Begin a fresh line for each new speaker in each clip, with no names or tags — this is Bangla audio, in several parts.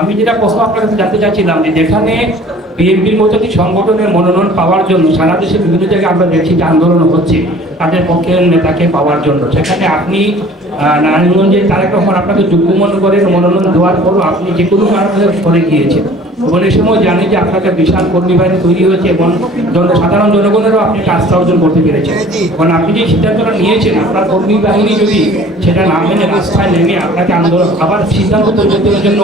আমি যেটা প্রশ্ন আপনার কাছে জানতে চাচ্ছিলাম যে যেখানে বিএনপির মতো একটি সংগঠনের মনোনয়ন পাওয়ার জন্য সারা দেশে বিভিন্ন জায়গায় আমরা দেখছি যে আন্দোলন হচ্ছে, তাদের পক্ষের নেতাকে পাওয়ার জন্য। সেখানে আপনি নারায়ণগঞ্জে তারেক রহমান আপনাকে যোগ্য মনে করেন, মনোনয়ন দেওয়ার পরও আপনি যে কোনো কারণে করে গিয়েছেন। এবং এই সময় জানি যে আপনাকে বিশাল কর্মী বাহিনী তৈরি হয়েছে এবং সাধারণ জনগণেরও আপনি কাজটা অর্জন করতে পেরেছেন। এবং আপনি যে সিদ্ধান্তটা নিয়েছেন, আপনার কর্মী বাহিনী যদি সেটা না মেনে রাস্তায় নেমে আপনাকে আন্দোলন, আবার সিদ্ধান্ত পরিবর্তনের জন্য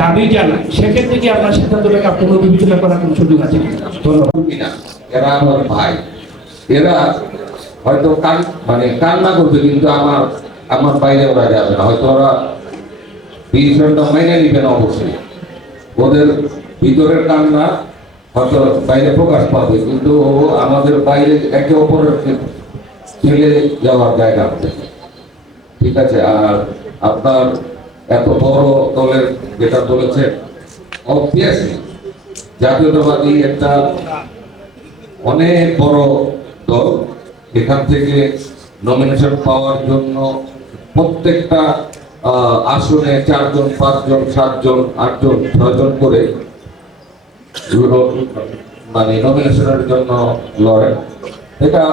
দাবি জানায়। সেক্ষেত্রে কি আপনার সিদ্ধান্তটাকে আপনি বিবেচনা করার কোনো সুযোগ আছে?
এরা আমার ভাই। এরা হয়তো কান মানে কান্না করবে কিন্তু আমার আমার বাইরে ওরা যাবে না। হয়তো ওরা বিষয়টা মেনে নিবে না, অবশ্যই। ওদের ভিতরের কান্না হয়তো বাইরে প্রকাশ পাবে, কিন্তু আমাদের বাইরে একে অপরের ছেলে যাওয়ার জায়গা ঠিক আছে? আর আপনার এত বড় দলের যেটা বলেছেন জাতীয়তাবাদী একটা অনেক বড় দল, এখান থেকে নমিনেশন পাওয়ার জন্য প্রত্যেকটা আসনে চারজন, পাঁচজন, সাতজন, আটজন, ছয়জন করে মানে নমিনেশনের জন্য লড়ে। এটা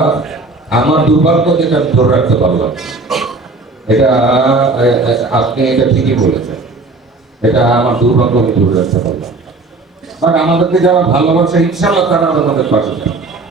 আমার দুর্ভাগ্য যেটা ধরে রাখতে পারলাম। এটা আপনি এটা ঠিকই বলেছেন। এটা আমার দুর্ভাগ্য আমি দূরে রাখতে পারলাম বাট আমাদেরকে যারা ভালোবাসে ইনশাল্লাহ তারা আমাদের পাশে থাকবে।